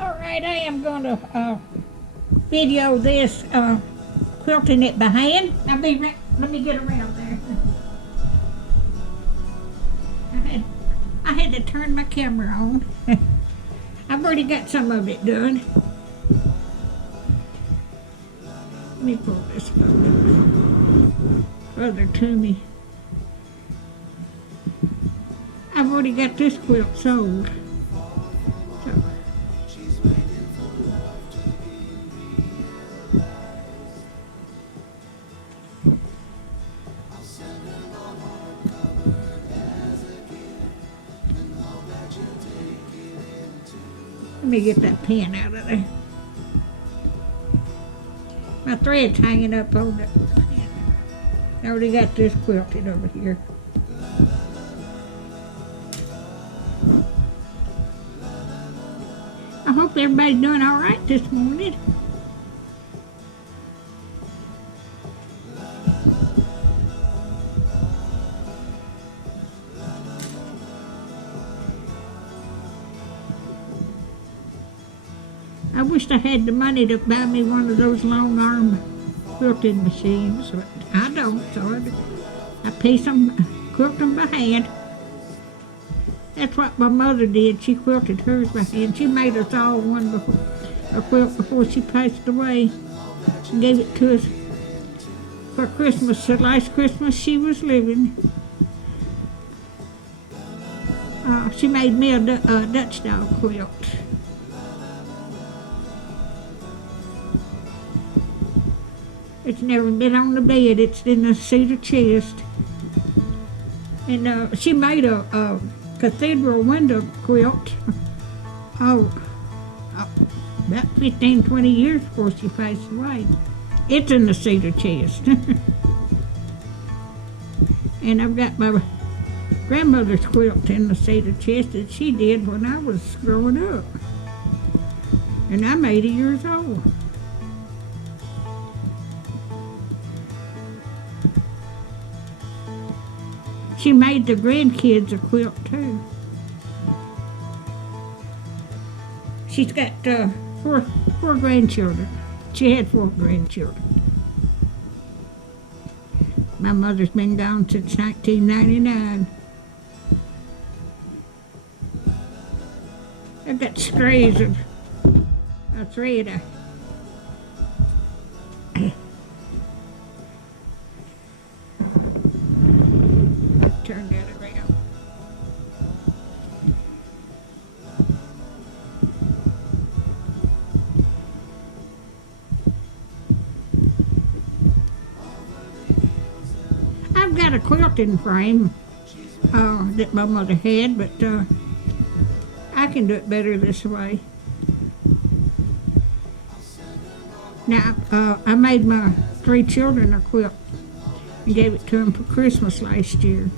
Alright, I am going to video this quilting it by hand. Let me get around there. I had to turn my camera on. I've already got some of it done. Let me pull this further to me. I've already got this quilt sold. So. Let me get that pin out of there. My thread's hanging up on the pin. I already got this quilted over here. I hope everybody's doing all right this morning. I wished I had the money to buy me one of those long arm quilting machines, but I don't, so I piece them, quilt them by hand. That's what my mother did. She quilted hers by hand. She made us all a quilt before she passed away. She gave it to us for Christmas, the last Christmas she was living. She made me a Dutch style quilt. It's never been on the bed. It's in the cedar chest. And she made a cathedral window quilt. About 15, 20 years before she passed away. It's in the cedar chest. And I've got my grandmother's quilt in the cedar chest that she did when I was growing up. And I'm 80 years old. She made the grandkids a quilt too. She's got four grandchildren. She had 4 grandchildren. My mother's been gone since 1999. I've got strays of thread. Turn that around. I've got a quilting frame that my mother had, but I can do it better this way. Now, I made my 3 children a quilt and gave it to them for Christmas last year.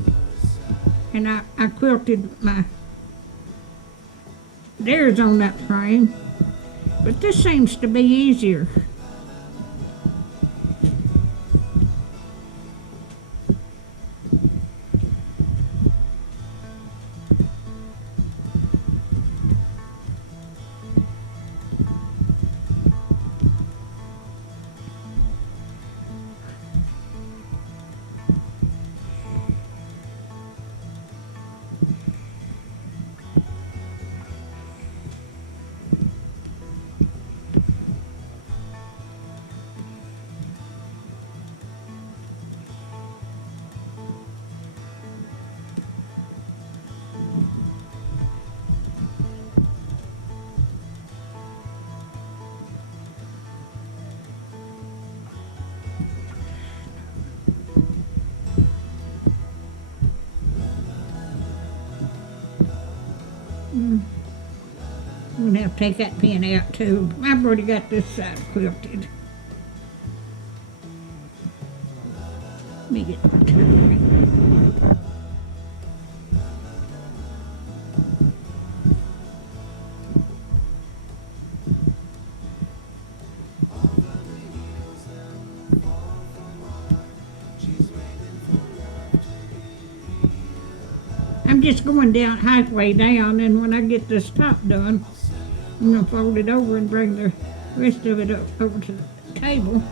And I quilted theirs on that frame, but this seems to be easier. I'm going to have to take that pin out too. I've already got this side quilted. Let me get my turn. I'm just going down halfway down, and when I get this top done, I'm gonna fold it over and bring the rest of it up over to the table.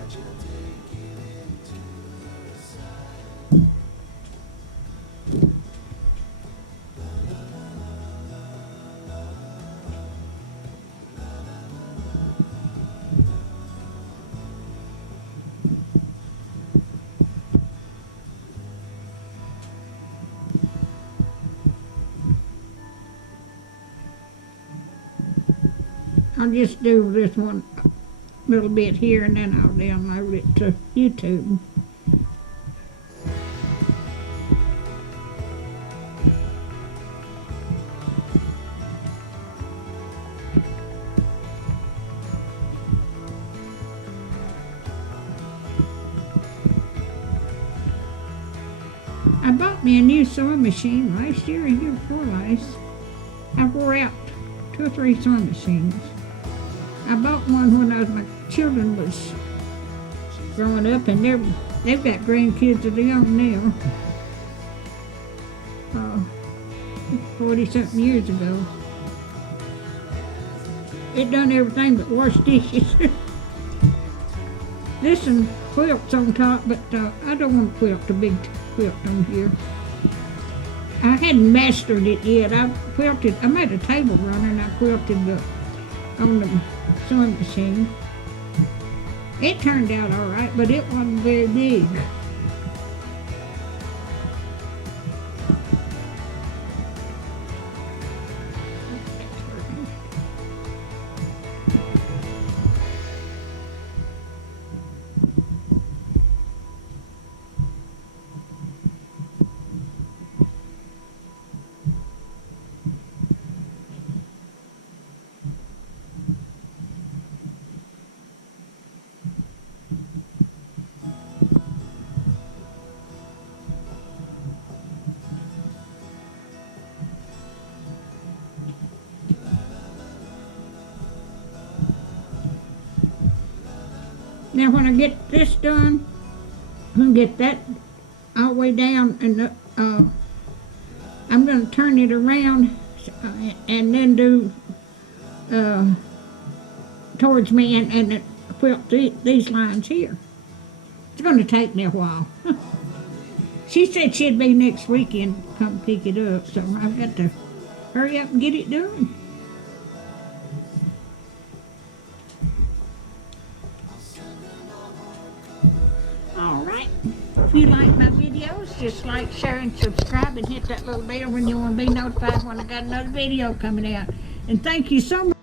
I'll just do this one little bit here and then I'll download it to YouTube. I bought me a new sewing machine last year and year before last. I wore out 2 or 3 sewing machines. I bought one when my children was growing up, and they've got grandkids of their own now. 40-something years ago. It done everything but wash dishes. This one quilts on top, but I don't want to quilt a big quilt on here. I hadn't mastered it yet. I made a table runner and I quilted on the sewing machine. It turned out all right, but it wasn't very big. Now when I get this done, I'm going to get that all the way down, and I'm going to turn it around and then do towards me and quilt these lines here. It's going to take me a while. She said she'd be next weekend to come pick it up, so I've got to hurry up and get it done. If you like my videos, just like, share, and subscribe, and hit that little bell when you want to be notified when I got another video coming out. And thank you so much.